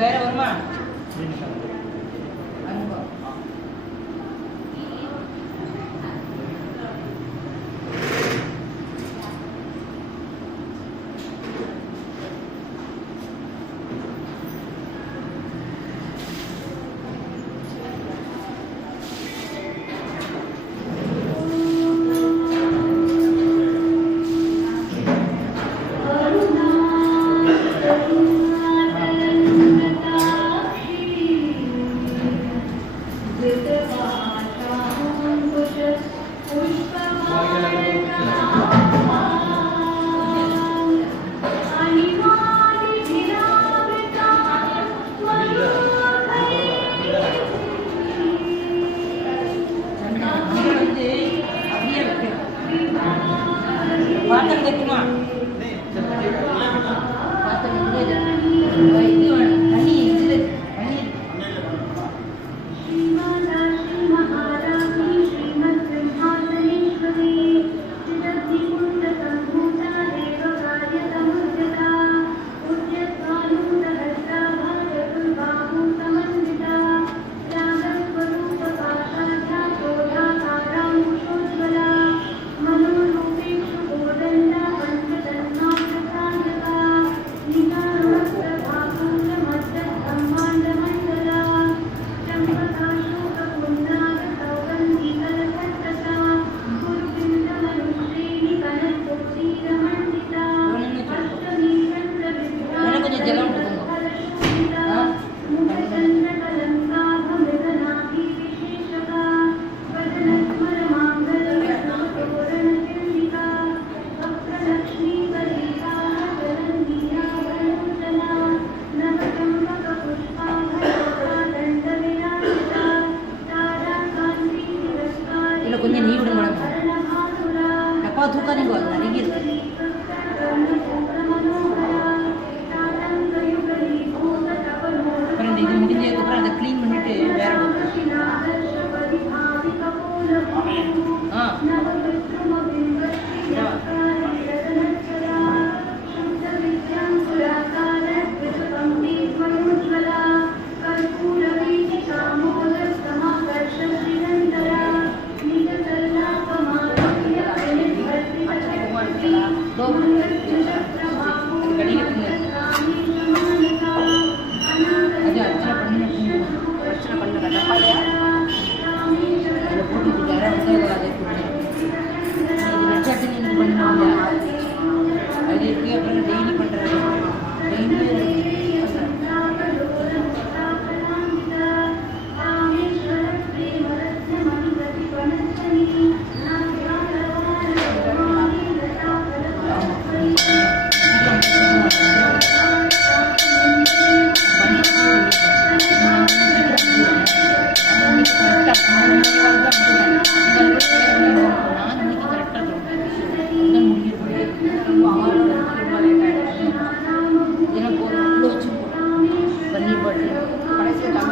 வேற வருமா? பாத்திரம் தைக்குமா? பாத்திரம் இது வேணும், தண்ணி இதில் தண்ணி கொஞ்சம் நீ விட மேடம், டப்பா தூக்காதீங்க, நிறைய இருக்கு. அப்புறம் இது முடிஞ்சதுக்கப்புறம் அதை க்ளீன் பண்ணிட்டு வேற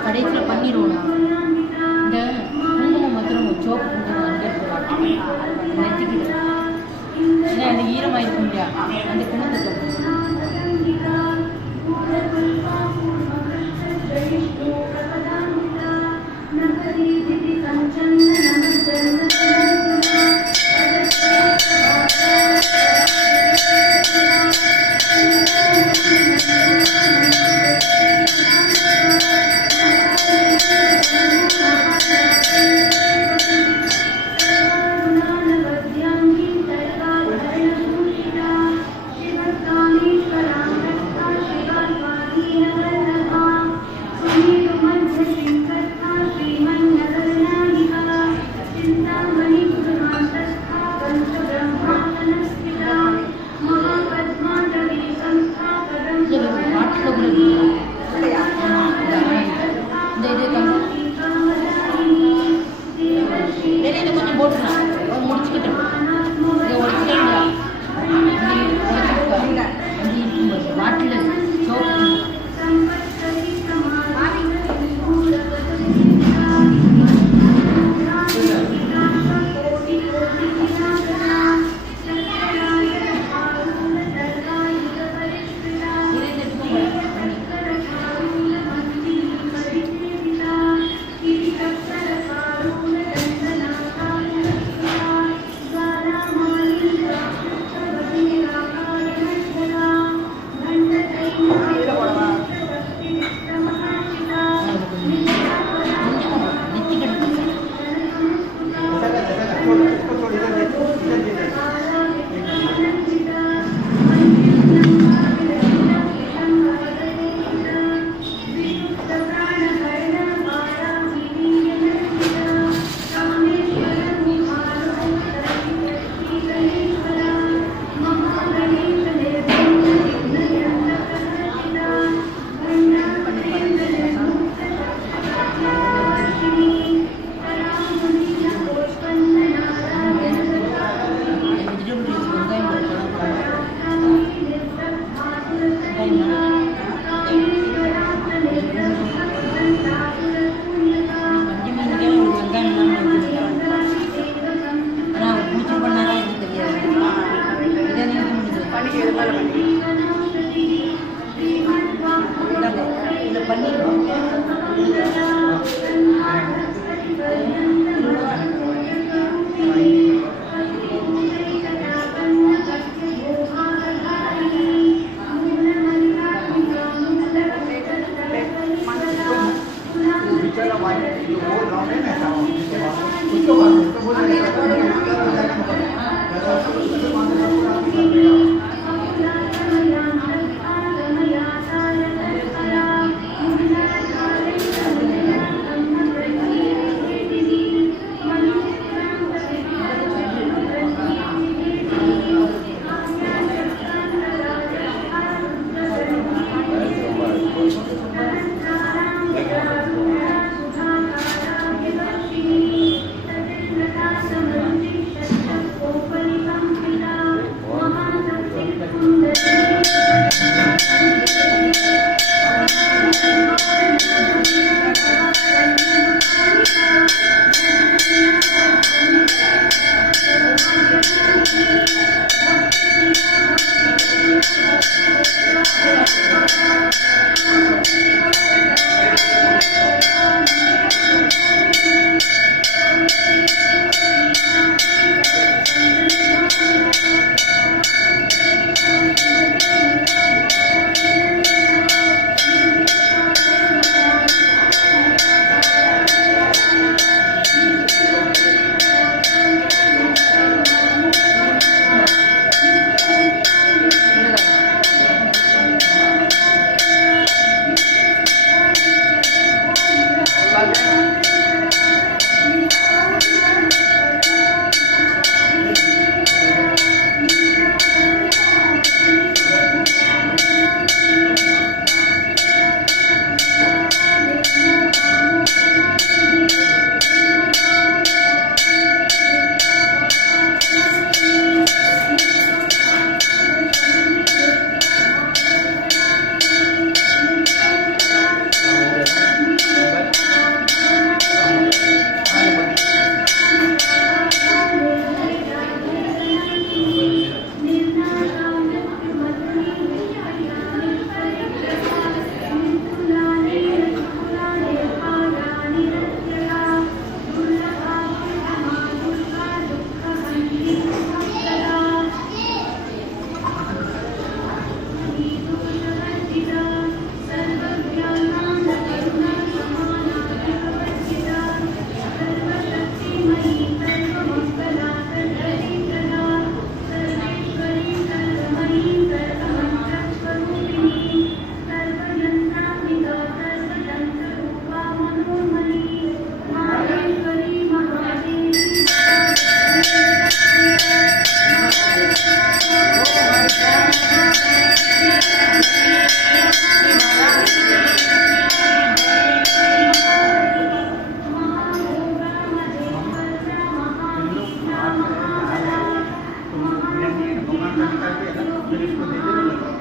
கடைசியில் பண்ணிடுவோம். இந்த குங்குமம் மாத்திரம் சோப்பு குங்குமம் அங்கே நெத்திக்கிட்டு ஏன்னா அந்த ஈரமாயிருக்கும் இல்லையா, அந்த குணத்தை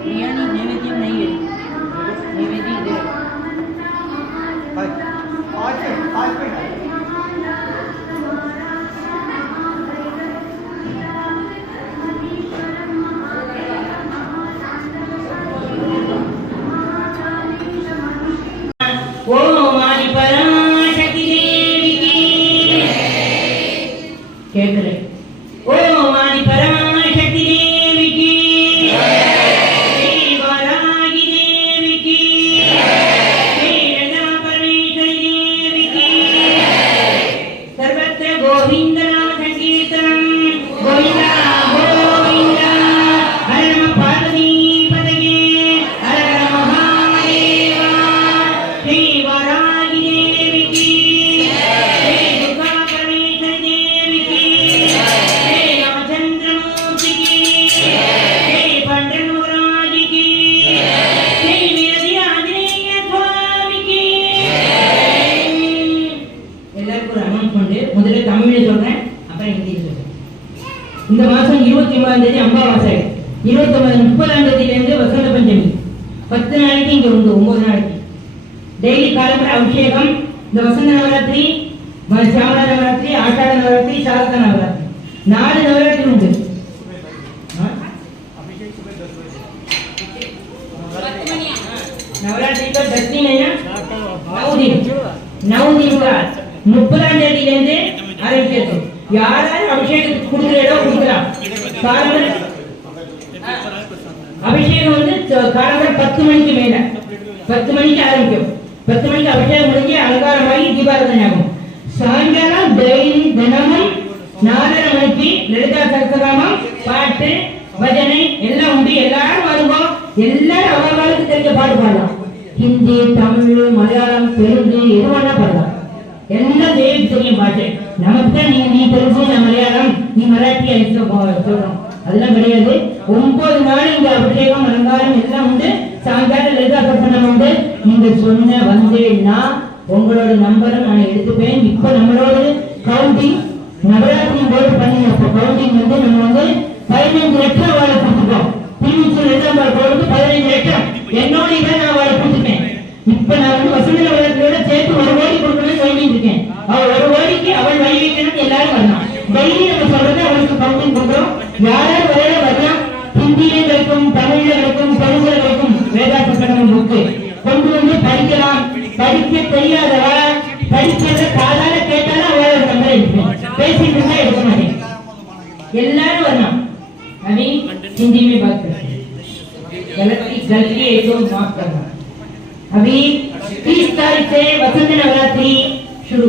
बिरयानी नैवेद्य नहीं है, नैवेद्य इधर இந்த மாசம் 29ஆம் தேதி அமாவாசை, 30ஆம் தேதியிலிருந்து வசந்த பஞ்சமி, 10 நாளைக்கு இங்க உண்டு, 9 நாளைக்கு டெய்லி காலம்பர அபிஷேகம். இந்த வசந்த நவராத்திரி, சாமர நவராத்திரி, ஆஷாட நவராத்திரி, சாரத நவராத்திரி, 4 நவராத்திரி உண்டு. नवरात्रि का 10 दिन है ना, 9 दिन का 30ஆம் தேதியிலிருந்து ஆரம்பிக்கிறது. யாராவது அபிஷேகம் கொடுக்கிறதோ கொடுக்கலாம். அபிஷேகம் வந்து காலம்பர 10 மணிக்கு மேல, 10 மணிக்கு ஆரம்பிக்கும். 10 மணிக்கு அபிஷேகம் முடிஞ்சு அலங்காரமாகி தீபாராதனை ஆகும். சாயங்காலம் டெய்லி தினமும் 4:30 மணிக்கு லலிதா சகஸ்ரநாமம் பாட்டு பஜனை எல்லாம் உண்டு. எல்லாரும் வருவோம். எல்லாரும் அவர்களுக்கு தெரிஞ்ச பாட்டு பாடலாம். ஹிந்தி, தமிழ், மலையாளம், தெலுங்கு எது வேணா பாடலாம். எல்லாம் தேவிக்கு தெரியும் பாட்டு. நமக்கு தான் நீ தெலுங்கு, நான் மலையாளம், நீ மராட்டி சொல்றோம். அதெல்லாம் கிடையாது. 9 நாள் இங்க அபிஷேகம் அலங்காரம் எல்லாம் உண்டு. சாயங்காலம் லலிதா சகஸ்ரநாமம் உண்டு. நீங்க சொன்ன வந்தேன்னா உங்களோட நம்பரை நான் எடுத்துப்பேன். இப்ப நம்மளோட கவுண்டிங் நவராத்திரி போர்டு பண்ணீங்க. அப்ப கவுண்டிங் வந்து நம்ம வந்து 15 லட்சம் வாழை கொடுத்துட்டோம். திருச்சி லலிதாம்பாள் போர்டுக்கு 15 லட்சம் என்னோட இதை நான் வாழை கொடுத்துட்டேன். இப்ப நான் வந்து வசந்த நவராத்திரியோட சேர்த்து 1 கோடி கொடுக்கணும்னு வேண்டிட்டு இருக்கேன். அவள் 1 கோடிக்கு அவள் வழி வைக்கணும்னு எல்லாரும் வரலாம். டெய்லி நம்ம சொல்றது அவளுக்கு கவுண்டிங் கொடுக்குறோம். யாராவது வரையில வரலாம். ஹிந்தியில கிடைக்கும், தமிழ்ல கிடைக்கும், தெலுங்குல கிடைக்கும். வேதா சகஸ்ரநாமம் புக்கு கொண்டு வந்து படிக்கலாம். படிக்க தெரியாதவா படிக்கிறத காதால கேட்டாலும் அவளோட நம்பரை எடுப்பேன். பேசிட்டு இருந்தா எடுக்க மாட்டேன். எல்லாரும் வரலாம். अभी हिंदी में बात करते हैं. गलती है तो माफ करना. अभी 30 तारीख से वसंत नवरात्रि शुरू.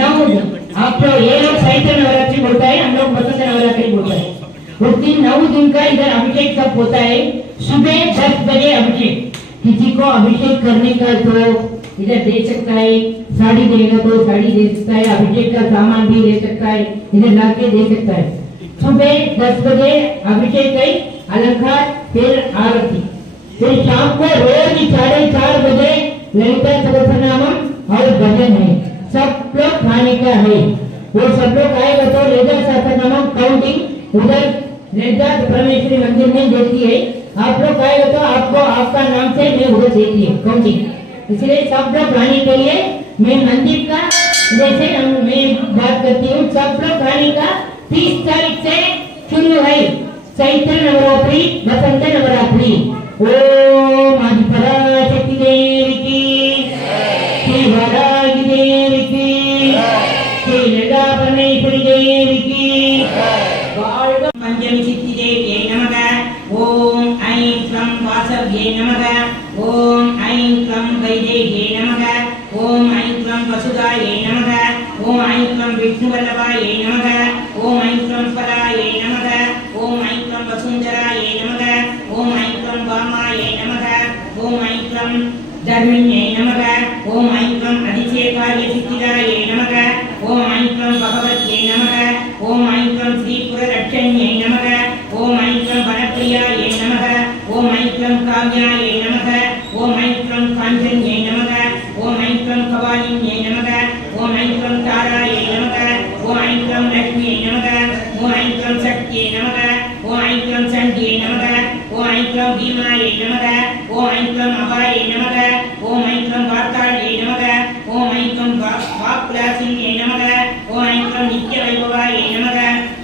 9 दिन आप लोग ये लोग चैत्र नवरात्रि बोलता है, हम लोग वसंत नवरात्रि बोलते हैं. उस दिन 9 दिन का इधर अभिषेक सब होता है. सुबह 10 बजे अभिषेक. किसी को अभिषेक करने का तो इधर दे सकता है. साड़ी देगा तो साड़ी दे सकता है. अभिषेक का सामान भी ले सकता है. इधर लाके दे सकता है. सुबह 10 बजे अभिषेक है, अलंकार, फिर आरती. फिर शाम को रोज 4:30 बजे ललिता सहस्रनामम और भजन है. सब लोग खाने का है. वो सब लोग आएगा तो ललिता सहस्रनामम काउंटिंग उधर ललिता परमेश्वरी मंदिर में देती है. आप लोग आएगा तो आपको आपका नाम से मैं उधर देती है काउंटिंग. इसलिए सब लोग आने के लिए मैं मंदिर का जैसे मैं बात करती हूँ. सब लोग आने का 30 तारीख से शुरू है. चैत्र नवरात्रि, वसंत नवरात्रि. ओम आदि पराशक्ति देवी की, श्री वरागी देवी की, श्री ललिता परमेश्वरी देवी की. पंचमी सिद्धि देवी नमः. ओम ऐं क्लं वासव्ये नमः. ओम ऐं क्लं वैदेह्ये नमः. ओम ऐं क्लं वसुदाये नमः. ओम ऐं क्लं विष्णुवल्लभाये नमः. ओम ऐं क्लं फलाये नमः. ओम ऐं क्लं वसुंधराये नमः. ओम ऐं क्लं वामाये नमः. ओम ऐं क्लं धर्मिण्ये नमः. ओम ऐं क्लं अधिशेखार्य सिद्धिदाये नमः. ओम ऐं क्लं भगवत्ये नमः. ओम ऐं क्लं श्रीपुररक्षण्ये नमः. ओम ऐं क्लं वनप्रियाये नमः. ओम ऐं क्लं काम्याये नमः. ओम ऐं क्लं काञ्चन्ये नमः. ओम ऐं क्लं कवालिन्ये नमः. ओम ऐं क्लं ताराये नमः. ओम ऐं क्लं लक्ष्म्ये नमः. ओम ऐं क्लं शक्त्ये नमः. ओम ऐं क्लं चण्ड्ये नमः. ओम ऐं क्लं भीमाये नमः. ओम ऐं क्लं अभाये नमः. ओम ऐं क्लं वार्ताळ्ये नमः. ओम ऐं क्लं वाक्लासिन्ये नमः. ओम ऐं क्लं नित्यवैभवाये नमः.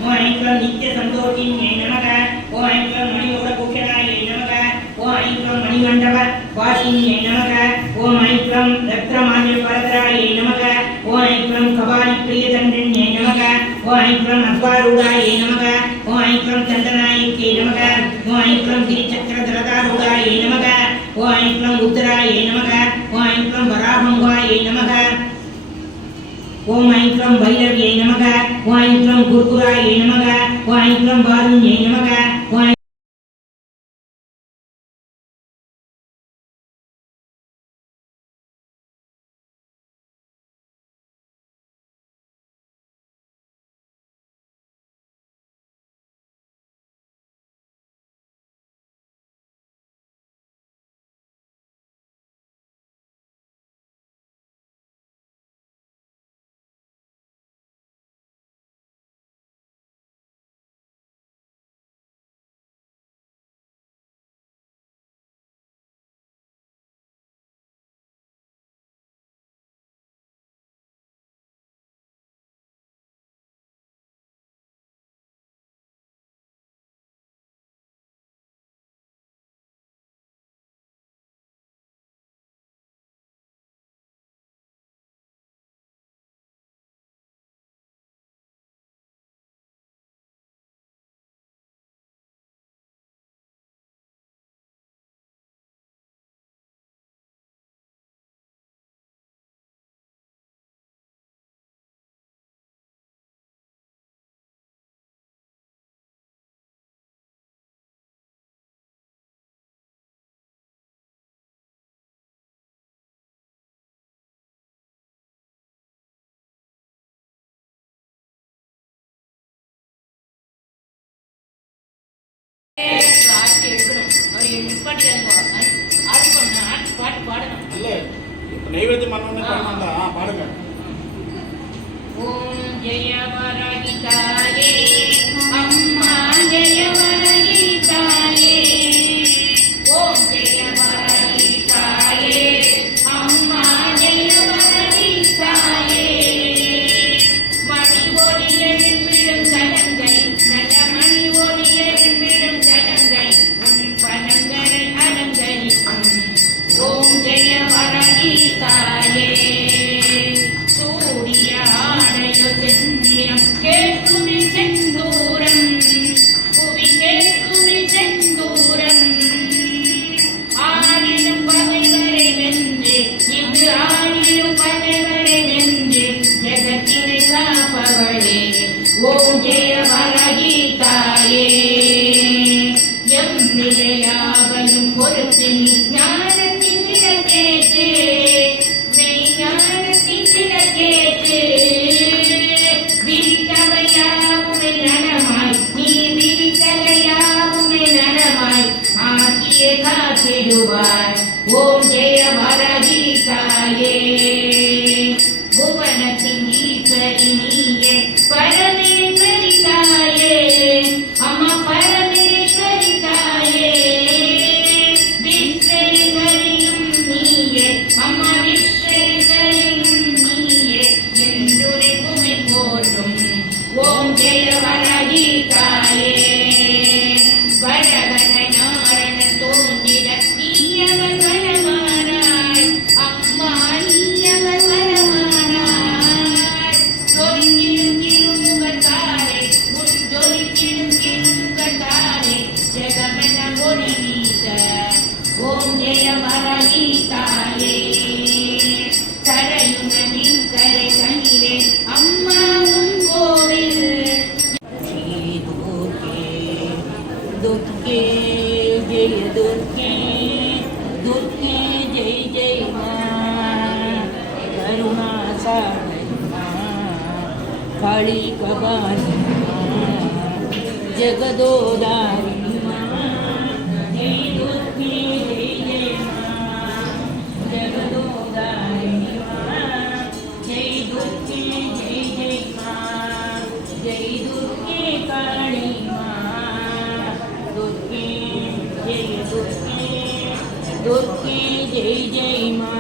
ओम ऐं क्लं नित्यसन्तोषिन्ये नमः. ओम ऐं क्लं मणिमकुटभूषणाये नमः. ओम ऐं क्लं मणिमण्डपवासिन्ये नमः. ओम ऐं क्लं रत्नमाल्यपरत्राये नमः. ओम ऐं क्लं कपालिप्रियदण्डन्ये नमः. ओम ऐं क्लं अश्वारूढाये नमः. ओम ऐं क्लं चन्दनायिके नमः. ओम ऐं क्लं गिरिचक्रधरतारूढाये नमः. ओम ऐं क्लं रुद्राये नमः. ओम ऐं क्लं वराहंगाये नमः. ओम ऐं क्लं भैरव्ये नमः. ओम ऐं क्लं गुरुकुराये नमः. ओम ऐं क्लं वारुण्ये नमः. ओम ஆட்சி எடுக்கணும். அவர் நிப்பாட்டி அதுக்கும் ஆட்சி பாட்டு பாடணும். இல்ல நைவேத்தியம் பண்ணணும்னு பாடுங்க. ஓம் ஜெய வராகி தாயே அம்மா ஜெய வராகி தாயே. ஓம் ஜெய வராகி தாயே அம்மா ஜெய வராகி தாயே. மணி ஒளியலில் விழும் சலங்கை நல்ல மணி ஒளியலில் விழும் சலங்கை உன் பனங்களை அலங்கரிக்கும். ஓம் ஜெய வராகி தாயே. சூடிய ஆடையோ செந்திரம் கேட்குமி செந்தூரம் புவி கேட்குமி செந்தூரம். ஆடிடும் பகைவரை வென்று இது ஆடிடும் பகைவரை வென்று ஜெகத்தினை காப்பவளே. ஓம் ஜெய வராகி தாயே. எம்மிலையாவையும் பொறுத்து ஞானத்தின் விளக்கேற்று மெய்ஞானத்தின் விளக்கேற்று. விரித்தவையாவுமை நலமாய் நீ விரித்தவையாவுமை நலமாய் ஆக்கியே காத்திடுவாய். ஓம் ஜெய வராகி தாயே. புவனத்தின் ஈஸ்வரி நீயே பரமேஸ்வரி தாயே அம்மா பரமேஸ்வரி தாயே. விஸ்வேஸ்வரியும் நீயே அம்மா விஸ்வேஸ்வரியும் நீயே என்றுரைக்குமை போற்றும். ஓம் ஜெய வராகி தாயே. வரவர நாரண தோன்றிட நீயவர் வரமானாய் அம்மா நீயவர் வரமானாய். ஜொலிக்கிடும் திருமுகத்தாரே உன் ஜொலிக்கிடும் திருமுகத்தாரே ஜெகமென ஒளி வீச. ஓம் ஜெய வராகி தாயே. கரையுணவின் கரை கனிவே அம்மா உன் கோவில். दुर्गे जय दुर्गे दुर्गे जय जय माँ. करुणा सागरी माँ काली कबानी माँ जगदोदारिणी माँ. जय दुर्गे जय जय माँ जगदोदारिणी माँ. जय दुर्गे जय जय माँ. जय दुर्गे काली माँ. दुर्गे जय दुर्गे दुर्गे जय जय माँ.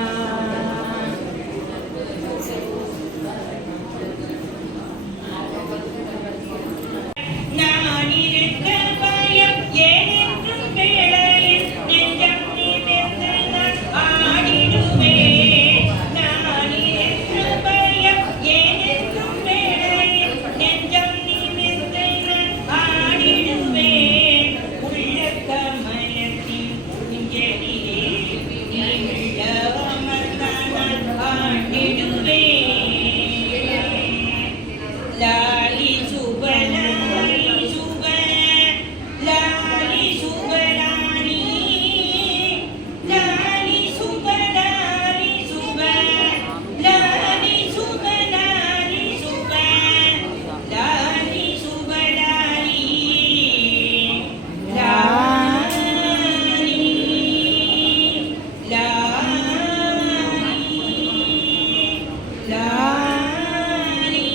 நானிருக்க பயம் ஏனென்றும் வேளையில் நெஞ்சம் நிமிர்ந்து நான் ஆடிடுவேன். நானிருக்க பயம் ஏனென்றும் வேளையில் நெஞ்சம் நிமிர்ந்து நான் ஆடிடுவேன். உள்ள கமலத்தின் நெஞ்சலிலே நீள்ள அமர்ந்தான் நான் ஆடிடுவேன். லாலி சுப லாலி சுப லாலி சுப லாலி லாலி சுப லாலி சுப லாலி சுப லாலி சுப லாலி சுப லாலி லாலி லாலி லாலி.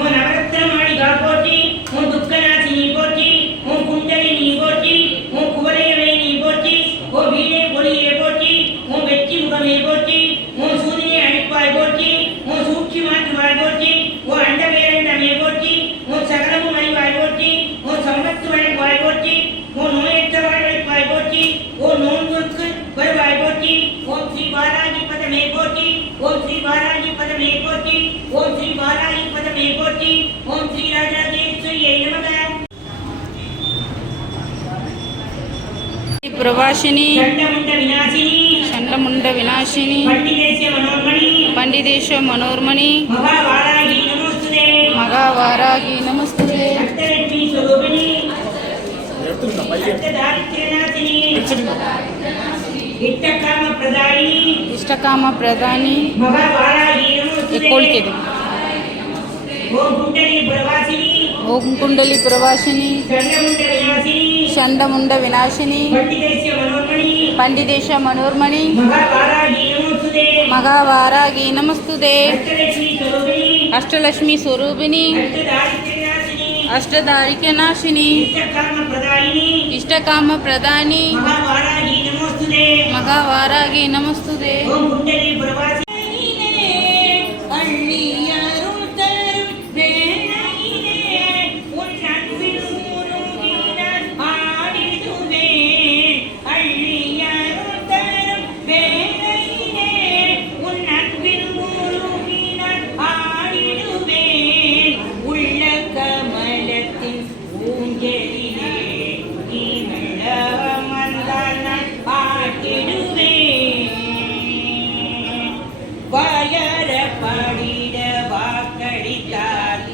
உன் நவரத்னமாளிகா போற்றி, உன் துக்கநாசினி போற்றி, உன் குண்டலினி போற்றி, உன் குவளையவே நீ போற்றி, உன் வீணை பொலியே போற்றி, உன் வெற்றி முகமே போற்றி, உன் சூதினை அழிப்பாய் போற்றி, உன் சூழ்ச்சி மாற்றுவாய் போற்றி, உன் அண்ட பேரண்டமே போற்றி, உன் சகலமும் அறிவாய் போற்றி, உன் சம்பத்து வழங்குவாய் போற்றி, உன் நோயற்ற வாழ்வைப்பாய் போற்றி, உன் நோன்புக்கு வருவாய் போற்றி. ஓம் ஸ்ரீ பாலாஜி பதமே போற்றி. ஓம் ஸ்ரீ பாலாஜி பதமே போற்றி. ஓம் ஸ்ரீ பாலாஜி பதமே போற்றி. ஓம் ஸ்ரீ ராஜராஜேஸ்வரியை நமக. प्रवासिनी चंडमुंड विनाशिनी चंडमुंड विनाशिनी पंडितेश मनोरमणि पंडितेश मनोर्मणि महावाराही नमोस्तुते महावाराही नमस्ते अष्टलक्ष्मी स्वरूपिणी अष्टदारिद्र्यनाशिनी इष्टकाम प्रदायिनी इष्टकाम प्रदानी महावाराही नमोस्तुते एकोळकेदे ஓம் குண்டலி பிரவாசினி ஓம் குண்டலி பிரவாசினி சண்டமுண்ட விநாசினி சண்டமுண்ட விநாசினி பண்டிதேஷ்ய மனோர்மணி பண்டிதேஷ மனோர்மணி மகாவாராகி நமோஸ்துதே மகாவாராகி நமஸ்துதே அஷ்டலட்சுமி ஸ்வரூபிணி அஷ்டலட்சுமி ஸ்வரூபிணி அஷ்டதாரித்ர்யநாசினி அஷ்டதாரிக்க நாசினி இஷ்டகாம பிரதாயினி இஷ்டகாம பிரதானி மகாவாராகி நமோஸ்துதே மகாவாராகி நமஸ்துதே ஓம் குண்டலி பிரவாசினி வயர படிட வாக்களித்தார்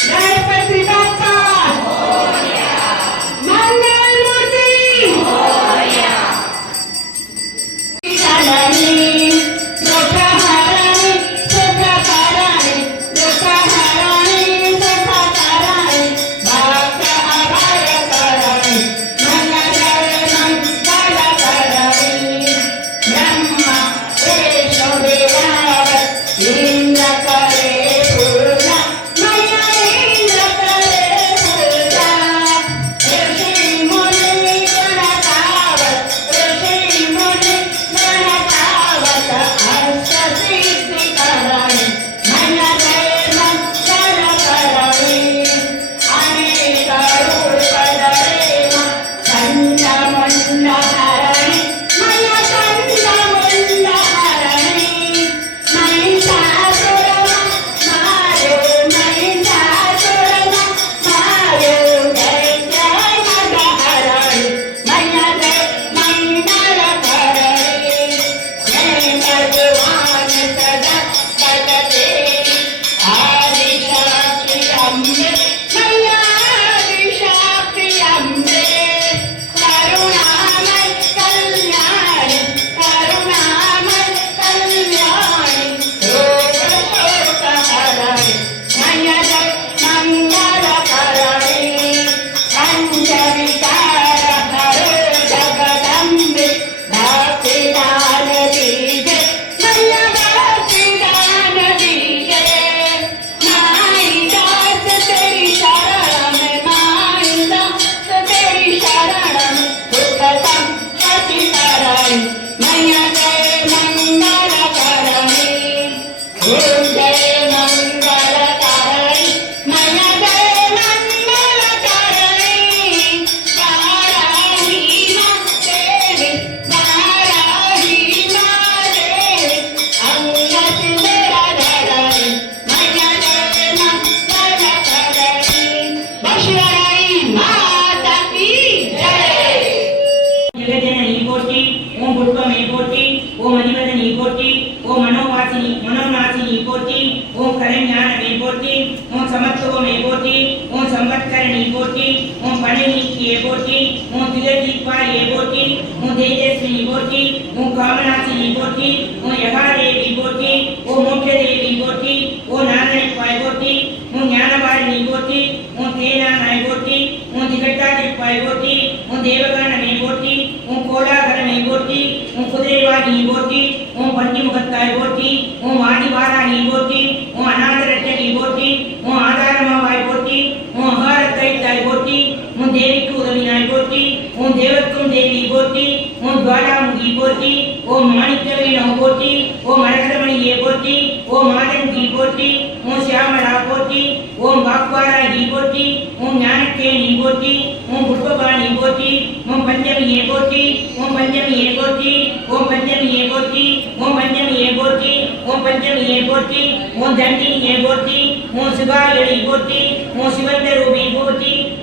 गणपति बाप्पा मंगलमूर्ति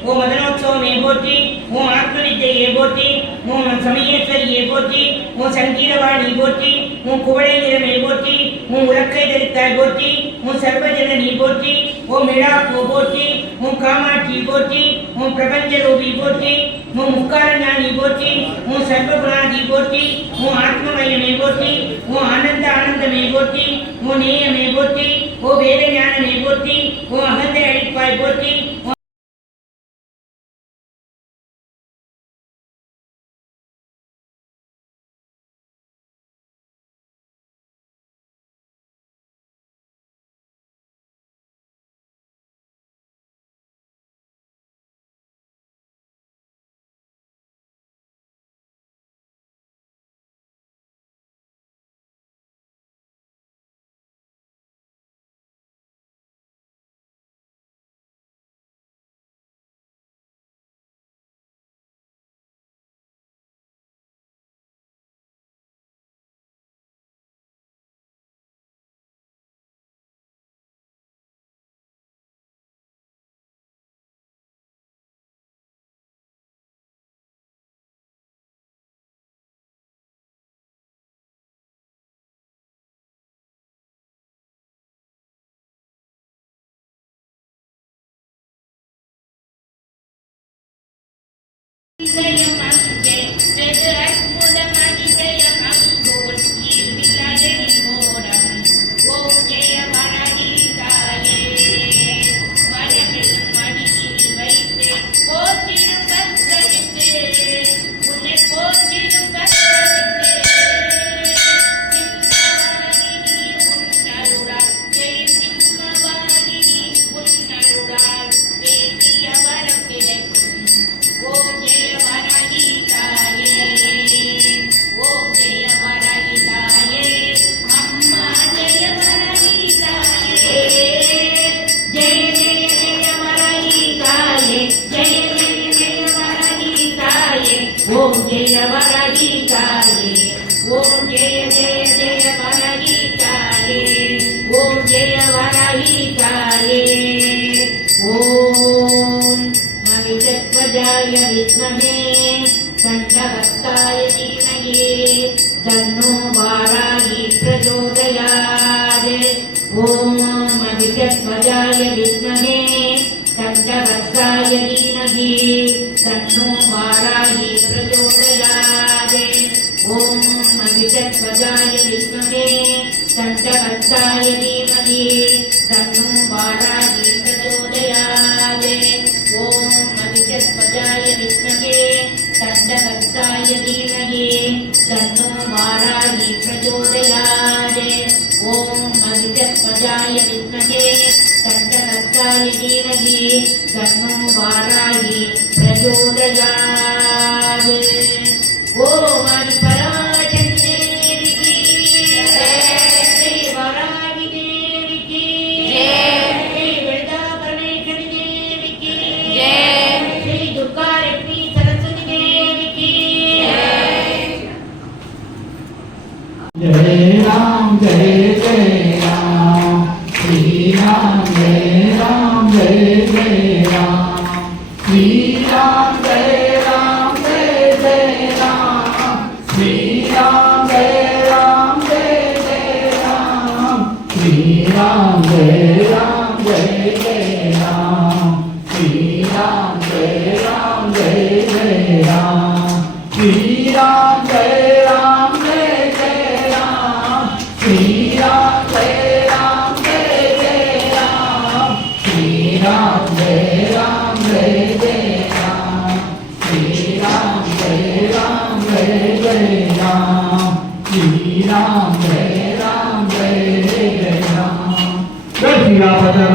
ओम मदनोत्सव में बोटी ओम आत्मविद्या துர்க்கையே போற்றி, ஓம் சமயேஸ்வரியே போற்றி, ஓம் சங்கீரவாணி போற்றி, ஓம் குவளை நிறமே போற்றி, ஓம் உலக்கை தரித்தாய் போற்றி, ஓம் சர்வஜனனி போற்றி, ஓம் இடாப்பூ போற்றி, ஓம் காமாட்சி போற்றி, ஓம் பிரபஞ்சரூபி போற்றி, ஓம் முக்காரஞானி போற்றி, ஓம் சர்வகுணாதி போற்றி, ஓம் ஆத்மமயமே போற்றி, ஓம் ஆனந்த ஆனந்தமே போற்றி, ஓம் நேயமே போற்றி, ஓ வேத ஞானமே போற்றி, ஓம் அகந்தை அழிப்பாய் போற்றி.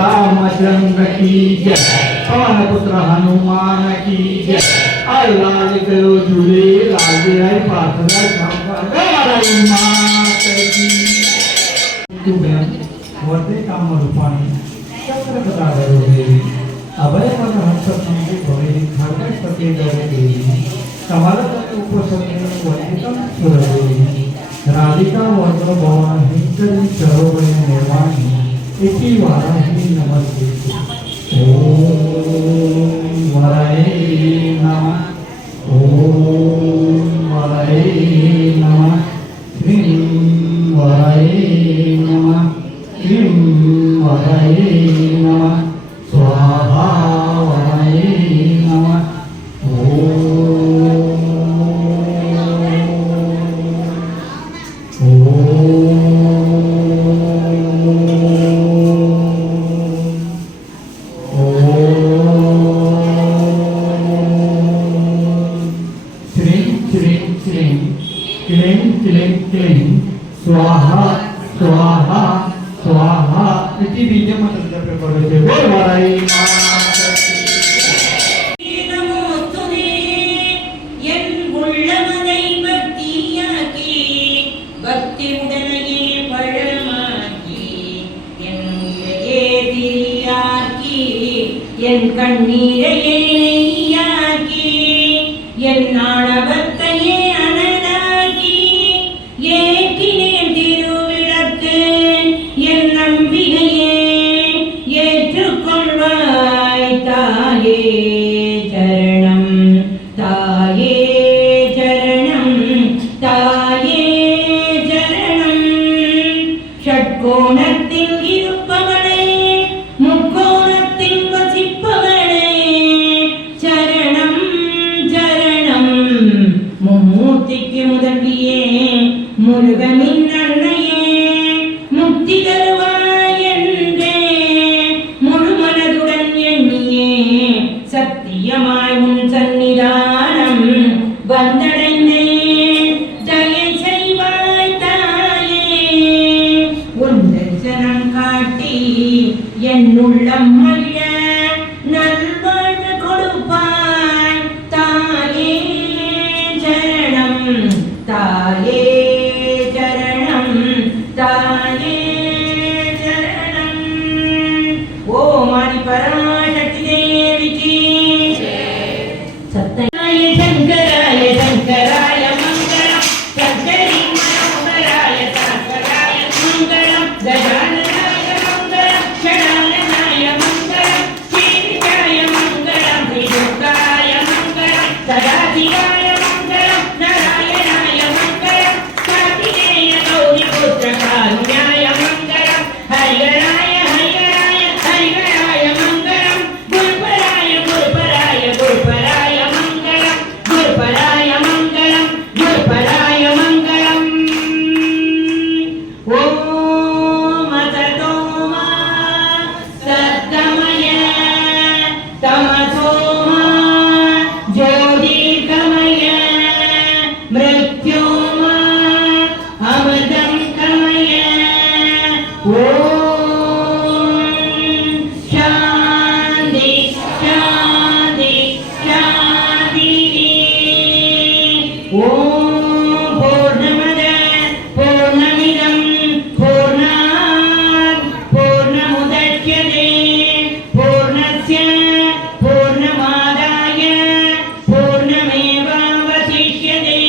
रामचंद्र की जय, पवन पुत्र हनुमान की जय। लाल करो झूले लाल जय प्रार्थना वर्दे काम रूपाणी चक्र गदाधर देवी अभय पद हंस संगे भवे खड्गपति गवे देवी कमलदल उपसंगे वंदितम सुरदेवी राधिका वर्ग भवन हिंसरी सरोवर निर्वाणी इति वाराही नमस्ते। ओम वराहे नमः। ओम क्लीं स्वाहा स्वाहा स्वाहा इति बीजं मन्त्रस्य प्रयोगः बोल वराई माता की பக்தி உடனையே பழமாக்கி என் உயிரையே திரியாக்கி என் கண்ணீரையே நெய்யாக்கி என் ஆணவத்தையே அனலாக்கி ஏற்றினேன் திருவிளக்கு என் நம்பிக்கையே ஏற்றுக்கொள்வாய் தாயே சரணம் தாயே சரணம் தாயே ஷட்கோணத்தில் இருப்பவளே முக்கோணத்தில் வசிப்பவளே சரணம் சரணம் மும்மூர்த்திக்கு முதலியே முருகனின் அன்னையே முக்தி தருவாய் என்றே முழுமனதுடன் எண்ணியே சத்தியமாய் உன் சந்நிதானம் வந்தடைந்தேன் தயை செய்வாய் தாயே உன் தரிசனம் காட்டி என் உள்ளம் மகிழ நல்வாழ்வு கொடுப்பாய் தாயே சரணம் தாயே சரணம் தாயே சரணம் ஓம் ஆதி பராசக்தி தேவிக்கு சத்யாய சங்கராய சங்கராய மங்களம் சங்கரி மனோகராய சங்கராய மங்களம் கஜானனாய மங்களம் ஷடானனாய மங்களம் ஸ்ரீவிஜயாய மங்களம் ஸ்ரீதுர்காய மங்களம் சதாசிவாய மங்களம் நாராயணாய மங்களம் கார்த்திகேய கௌரி புத்திர காருண்யாய மங்களம் ஹரிகராய ஹரிகராய ஹரிகராய மங்களம் குருபராய குருபராய குருபராய மங்களம் குருபராய மங்களம் குருபராய மங்களம் ஓம் அசதோ மா சத்கமய தமசோ மா ஜோதிர்கமய மிருத்யோமா அமிர்தம் கமய ஓம் சாந்தி சாந்தி சாந்தி ஓம் பூர்ணமத பூர்ணமிதம் பூர்ணாத் பூர்ணமுதச்யதே பூர்ணஸ்ய பூர்ணமாதாய பூர்ணமேவாவசிஷ்யதே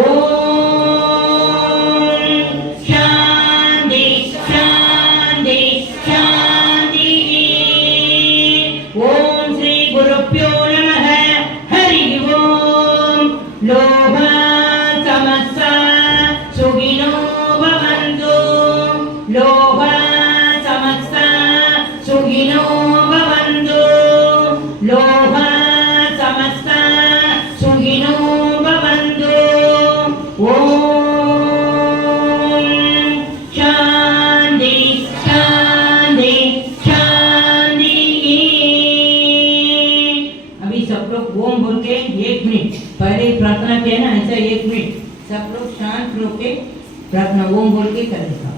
ஓம் சாந்தி சாந்தி சாந்தி ஓம் ஸ்ரீ குருப்யோ நமः ஹரி ஓம் லோக சமஸ்த சுகினோ பவந்து லோக சமஸ்த சுகினோ பவந்து லோக சமஸ்த சுகினோ பவந்து ஓம் சாந்தி शांति शांति। अभी सब लोग ओम बोल के 1 मिनट पहले प्रार्थना किया ना, ऐसा 1 मिनट सब लोग शांत होके प्रार्थना ओम बोल के करेगा।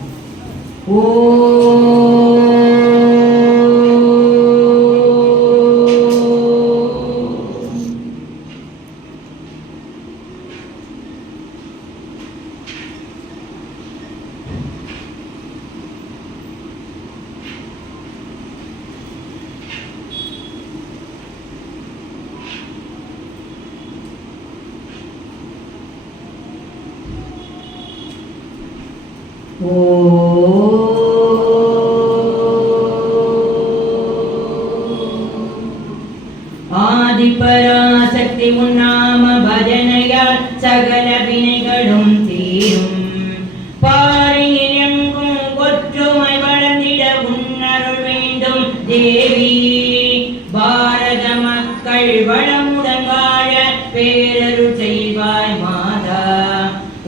ஆதிபராசக்தி உன்னாம பஜனையால் சகல வினைகளும் தீரும். பாரியில் எங்கும் ஒற்றுமை வளர்ந்திட உன்னருள் வேண்டும் தேவி. பாரத மக்கள் வளமுடன் வாழ பேரருள் செய்வாய் மாதா.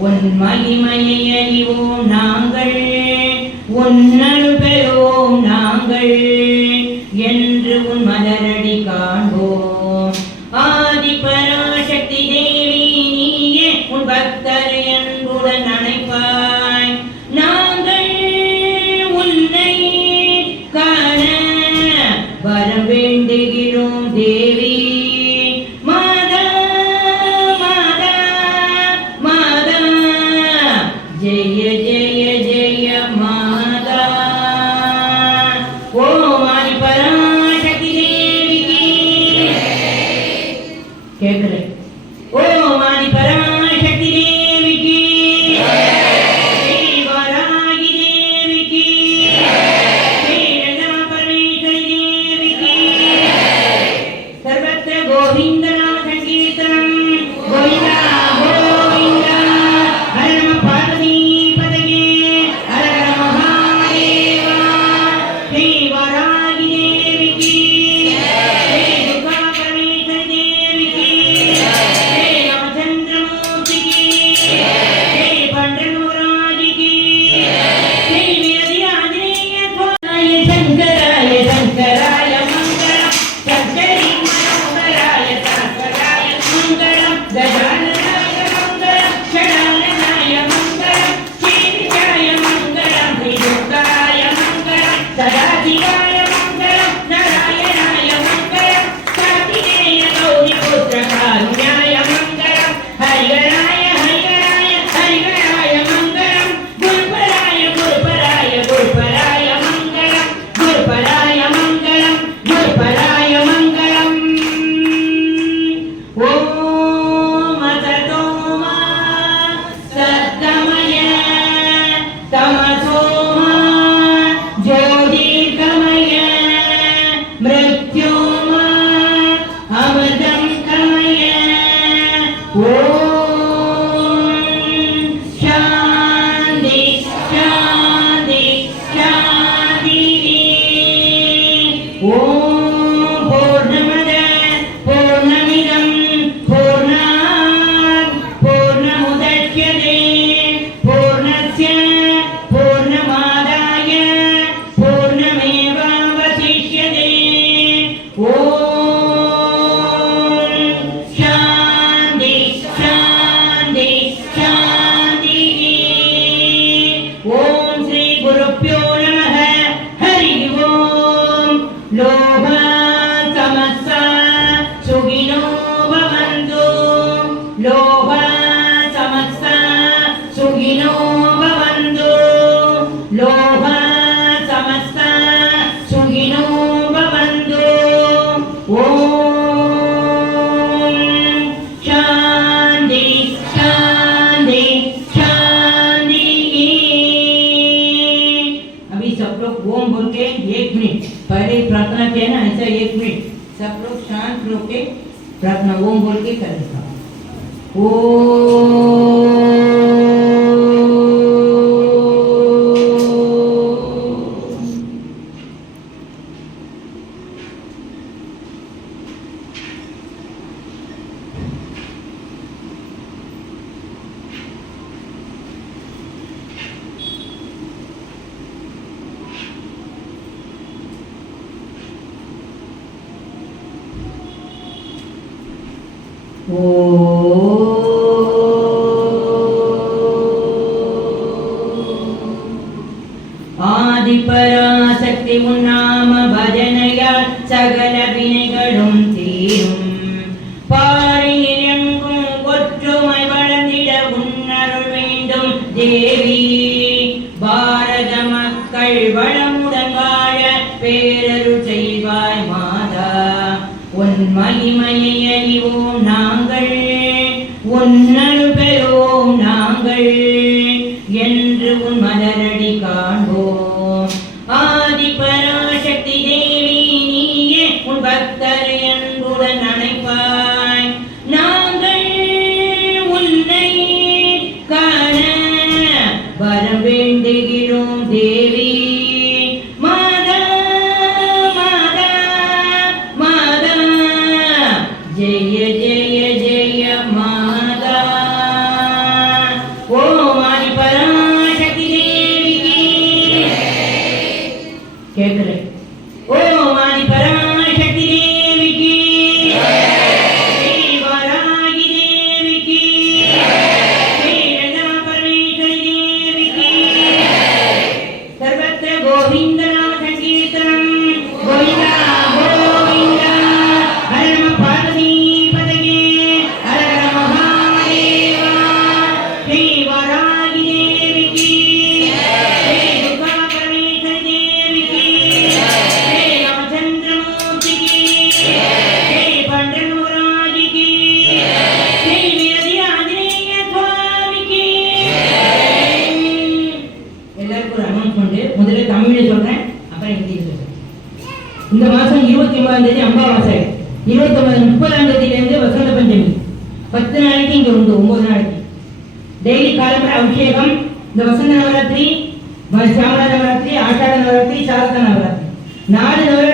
உன் மகிமையை அறிவோம் நாங்கள், உன்னருள் பெறுவோம் நாங்கள் என்று உன் மலரடி காண்போம். ஆதி பராசக்தி தேவி நீயே உன் பக்தர் என்புடன் வரம் வேண்டுகிறோம் தேவி மாதா மாதா மாதா ஜெய ஜெய ஜெய மாதா ஓம் ஆதி பராசக்தி தேவிக்கு கேட்கிறேன் ஓம் ஆதி பராசக்தி தேவிக்கு ஸ்ரீ வாராகி தேவிக்கு ஸ்ரீ லலிதா பரமேஸ்வரி தேவிக்கு सर्वत्र गोविंद नाम संकीर्तनम गोविंदा गोविंदा हर नम पार्वती पतये हर हर महादेवा श्री वारागी देवी की श्री दुर्गा परमेश्वरी देवी की श्री रामचंद्र मूर्ति की श्री पंडरमहाराज की श्री वीरजी आंजनेय स्वामी शंकराय शंकराय मंगलम शंकरी मनोहराय शंकराय मंगलम गजाननाय मंगलम षडाननाय मंगलम श्रीविजयाय मंगलम श्रीदुर्गाय मंगलम सदाशिवाय मंगलम नारायणाय मंगलम कार्तिकेय गौरीपुत्र कारुण्याय मंगलम हरिहराय हरिहराय हरिहराय मंगलम गुरुपराय गुरुपराय गुरुपराय मंगलम गुरुपराय मंगलम गुरुपराय मंगलम ओम ततो मा सद्गमय तमसो मा ज्योतिर्गमय मृत्योर्मा अमृतं गमय ओम शान्ति शान्ति शान्तिः ओम पूर्णमद पूर्णमिदं पूर्णात् पूर्णमुदच्यते पूर्णस्य पूर्णमादाय पूर्णमेवावशिष्यते ओम शान्ति शान्ति शान्तिः ओम श्री गुरुभ्यो नमः हरि ओम लोभ समस्ता सुखिनो भवन्तु लोभ समस्ता सुखिनो भवन्तु लोभ समस्ता सुखिनो भवन्तु ओम शान्ति शान्ति शान्ति। अभी सब लोग ओम बोल के 1 मिनट पहले प्रार्थना किया ना, ऐसा 1 मिनट सब लोग शांत होके प्रार्थना ओम बोल के करेगा। ஆதிபராசக்தி உன்னாம பஜனையால் சகல வினைகளும் தீரும். பாரினில் எங்கும் ஒற்றுமை வளர்ந்திட உன்னருள் வேண்டும் தேவி. பாரத மக்கள் வளமுடன் வாழ பேரருள் செய்வாய் மாதா. உன் மகிமையை அறிவோம் நாங்கள், உன்னருள் பெறுவோம் நாங்கள், என்று உன் மலரடி காண்போம். ஆதி பராசக்தி தேவி நீயே உன் பக்தரை அன்புடன் அணைப்பாய். நாங்கள் உன்னை காண வரம் வேண்டுகிறோம் தேவி. மாதா மாதா மாதா ஜெய ஜெய ஜெய மாதா. மாதம் 29ஆம் தேதி அமாவாசை, 30ஆம் தேதியிலேருந்து வசந்த பஞ்சமி. 10 நாளைக்கு இங்கே உண்டு, 9 நாளைக்கு. டெய்லி காலம்பரை அபிஷேகம். இந்த வசந்த நவராத்திரி, சியாமலா நவராத்திரி, ஆஷாட நவராத்திரி, சாரதா நவராத்திரி 4 நவராத்திரி